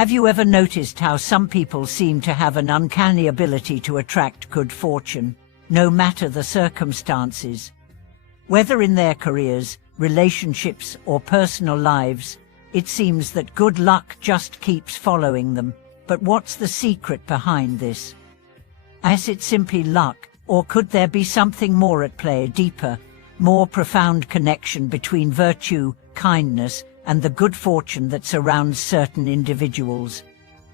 Have you ever noticed how some people seem to have an uncanny ability to attract good fortune, no matter the circumstances? Whether in their careers, relationships, or personal lives, it seems that good luck just keeps following them. But what's the secret behind this? Is it simply luck, or could there be something more at play, a deeper, more profound connection between virtue, kindness, and the good fortune that surrounds certain individuals?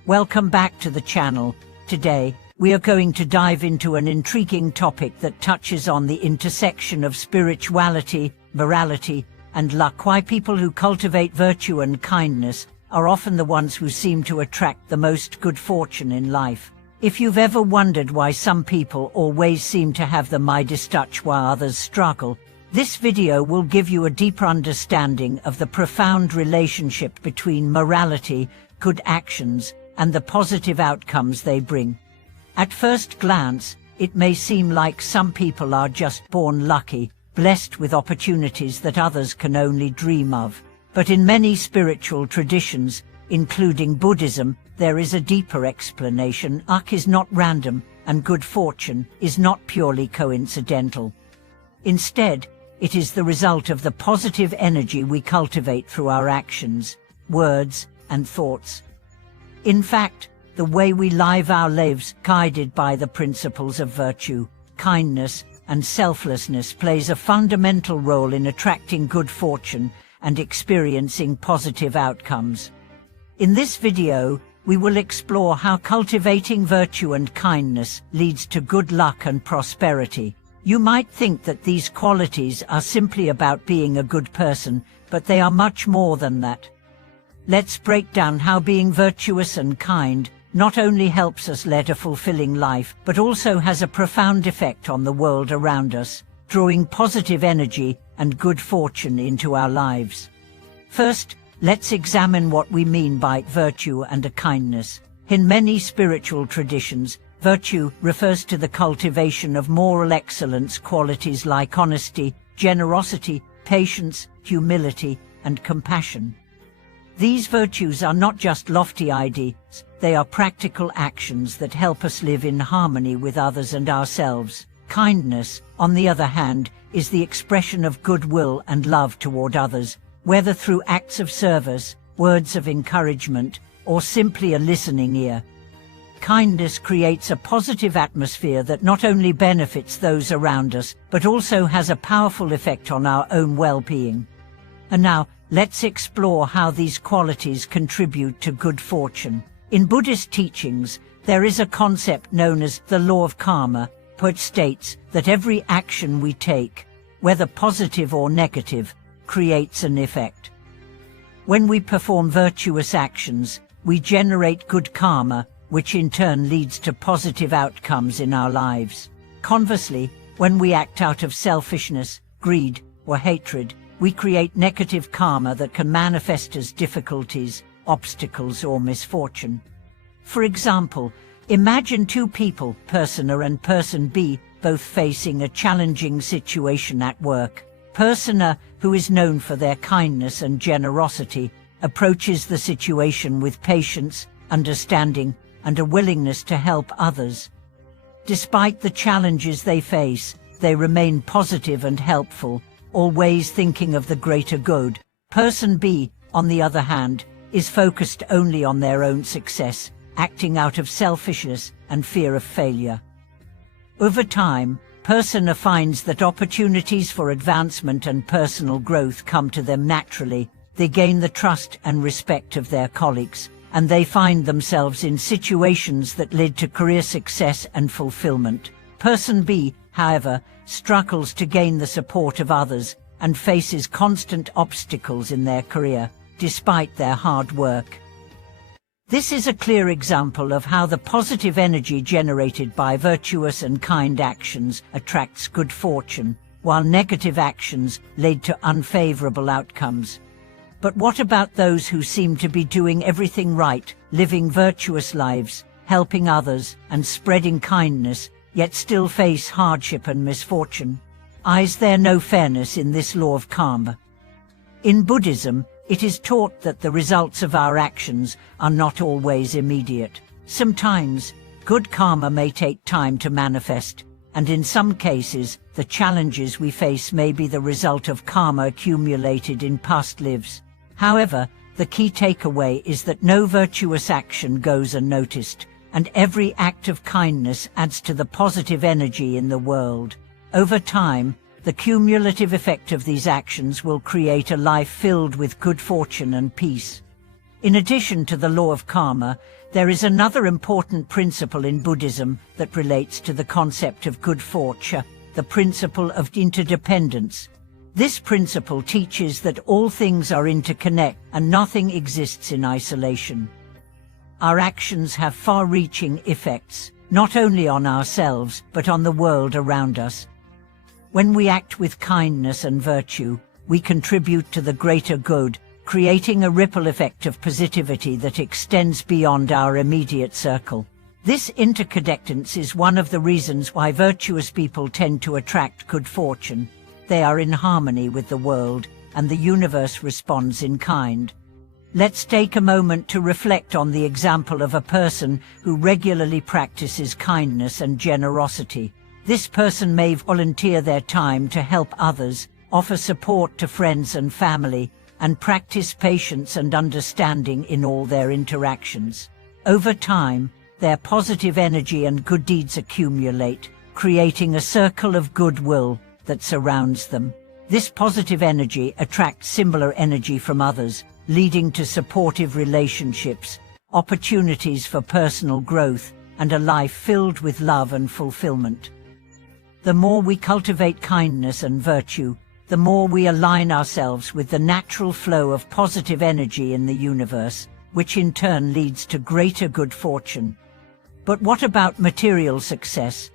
Welcome back to the channel. Today, we are going to dive into an intriguing topic that touches on the intersection of spirituality, morality, and luck. Why people who cultivate virtue and kindness are often the ones who seem to attract the most good fortune in life. If you've ever wondered why some people always seem to have the Midas touch while others struggle, this video will give you a deeper understanding of the profound relationship between morality, good actions, and the positive outcomes they bring. At first glance, it may seem like some people are just born lucky, blessed with opportunities that others can only dream of. But in many spiritual traditions, including Buddhism, there is a deeper explanation. Luck is not random, and good fortune is not purely coincidental. Instead, it is the result of the positive energy we cultivate through our actions, words, and thoughts. In fact, the way we live our lives, guided by the principles of virtue, kindness, and selflessness, plays a fundamental role in attracting good fortune and experiencing positive outcomes. In this video, we will explore how cultivating virtue and kindness leads to good luck and prosperity. You might think that these qualities are simply about being a good person, but they are much more than that. Let's break down how being virtuous and kind not only helps us lead a fulfilling life, but also has a profound effect on the world around us, drawing positive energy and good fortune into our lives. First, let's examine what we mean by virtue and kindness. In many spiritual traditions, virtue refers to the cultivation of moral excellence, qualities like honesty, generosity, patience, humility, and compassion. These virtues are not just lofty ideas, they are practical actions that help us live in harmony with others and ourselves. Kindness, on the other hand, is the expression of goodwill and love toward others, whether through acts of service, words of encouragement, or simply a listening ear. Kindness creates a positive atmosphere that not only benefits those around us, but also has a powerful effect on our own well-being. And now, let's explore how these qualities contribute to good fortune. In Buddhist teachings, there is a concept known as the law of karma, which states that every action we take, whether positive or negative, creates an effect. When we perform virtuous actions, we generate good karma, which in turn leads to positive outcomes in our lives. Conversely, when we act out of selfishness, greed, or hatred, we create negative karma that can manifest as difficulties, obstacles, or misfortune. For example, imagine two people, person A and person B, both facing a challenging situation at work. Person A, who is known for their kindness and generosity, approaches the situation with patience, understanding, and a willingness to help others. Despite the challenges they face, they remain positive and helpful, always thinking of the greater good. Person B, on the other hand, is focused only on their own success, acting out of selfishness and fear of failure. Over time, person A finds that opportunities for advancement and personal growth come to them naturally. They gain the trust and respect of their colleagues, and they find themselves in situations that lead to career success and fulfillment. Person B, however, struggles to gain the support of others and faces constant obstacles in their career, despite their hard work. This is a clear example of how the positive energy generated by virtuous and kind actions attracts good fortune, while negative actions lead to unfavorable outcomes. But what about those who seem to be doing everything right, living virtuous lives, helping others, and spreading kindness, yet still face hardship and misfortune? Is there no fairness in this law of karma? In Buddhism, It is taught that the results of our actions are not always immediate. Sometimes, good karma may take time to manifest, and in some cases, the challenges we face may be the result of karma accumulated in past lives. However, the key takeaway is that no virtuous action goes unnoticed, and every act of kindness adds to the positive energy in the world. Over time, the cumulative effect of these actions will create a life filled with good fortune and peace. In addition to the law of karma, there is another important principle in Buddhism that relates to the concept of good fortune, the principle of interdependence. This principle teaches that all things are interconnected and nothing exists in isolation. Our actions have far-reaching effects, not only on ourselves, but on the world around us. When we act with kindness and virtue, we contribute to the greater good, creating a ripple effect of positivity that extends beyond our immediate circle. This interconnectedness is one of the reasons why virtuous people tend to attract good fortune. They are in harmony with the world, and the universe responds in kind. Let's take a moment to reflect on the example of a person who regularly practices kindness and generosity. This person may volunteer their time to help others, offer support to friends and family, and practice patience and understanding in all their interactions. Over time, their positive energy and good deeds accumulate, creating a circle of goodwill that surrounds them. This positive energy attracts similar energy from others, leading to supportive relationships, opportunities for personal growth, and a life filled with love and fulfillment. The more we cultivate kindness and virtue, the more we align ourselves with the natural flow of positive energy in the universe, which in turn leads to greater good fortune. But what about material success?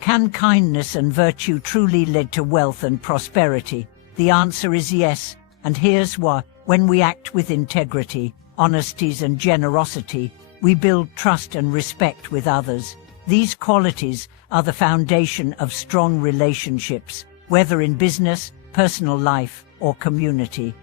Can kindness and virtue truly lead to wealth and prosperity? The answer is yes, and here's why. When we act with integrity, honesty and generosity, we build trust and respect with others. These qualities are the foundation of strong relationships, whether in business, personal life, or community.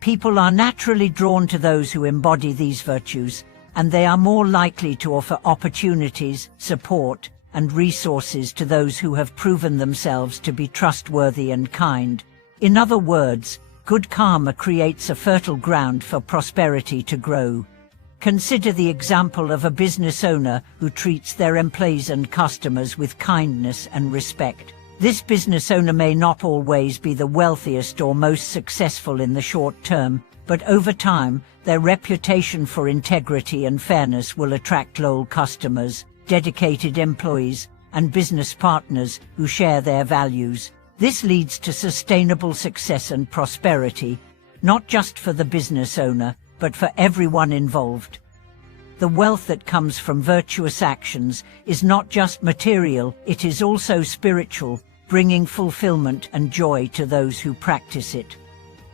People are naturally drawn to those who embody these virtues, and they are more likely to offer opportunities, support, and resources to those who have proven themselves to be trustworthy and kind. In other words, good karma creates a fertile ground for prosperity to grow. Consider the example of a business owner who treats their employees and customers with kindness and respect. This business owner may not always be the wealthiest or most successful in the short term, but over time, their reputation for integrity and fairness will attract loyal customers, dedicated employees, and business partners who share their values. This leads to sustainable success and prosperity, not just for the business owner, but for everyone involved. The wealth that comes from virtuous actions is not just material, it is also spiritual, bringing fulfillment and joy to those who practice it.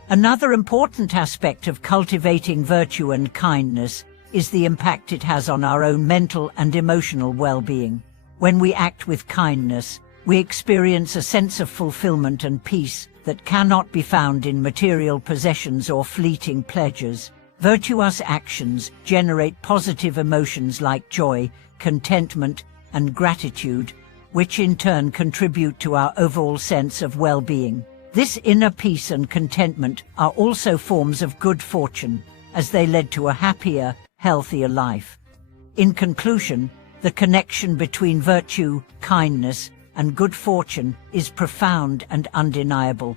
Another important aspect of cultivating virtue and kindness is the impact it has on our own mental and emotional well-being. When we act with kindness, we experience a sense of fulfillment and peace that cannot be found in material possessions or fleeting pleasures. Virtuous actions generate positive emotions like joy, contentment, and gratitude, which in turn contribute to our overall sense of well-being. This inner peace and contentment are also forms of good fortune, as they led to a happier, healthier life. In conclusion, the connection between virtue, kindness, and good fortune is profound and undeniable.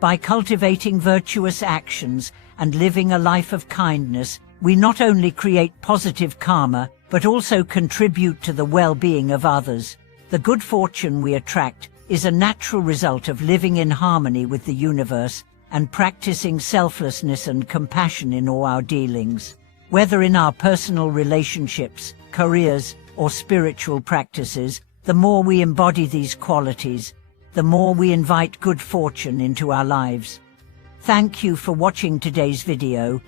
By cultivating virtuous actions and living a life of kindness, we not only create positive karma, but also contribute to the well-being of others. The good fortune we attract is a natural result of living in harmony with the universe and practicing selflessness and compassion in all our dealings. Whether in our personal relationships, careers, or spiritual practices, the more we embody these qualities, the more we invite good fortune into our lives. Thank you for watching today's video.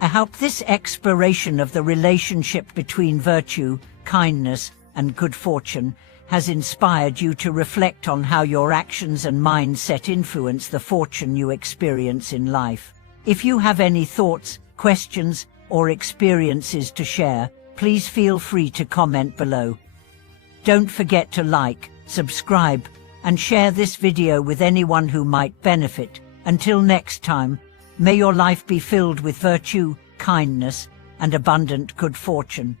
I hope this exploration of the relationship between virtue, kindness, and good fortune has inspired you to reflect on how your actions and mindset influence the fortune you experience in life. If you have any thoughts, questions, or experiences to share, please feel free to comment below. Don't forget to like, subscribe, and share this video with anyone who might benefit. Until next time, may your life be filled with virtue, kindness, and abundant good fortune.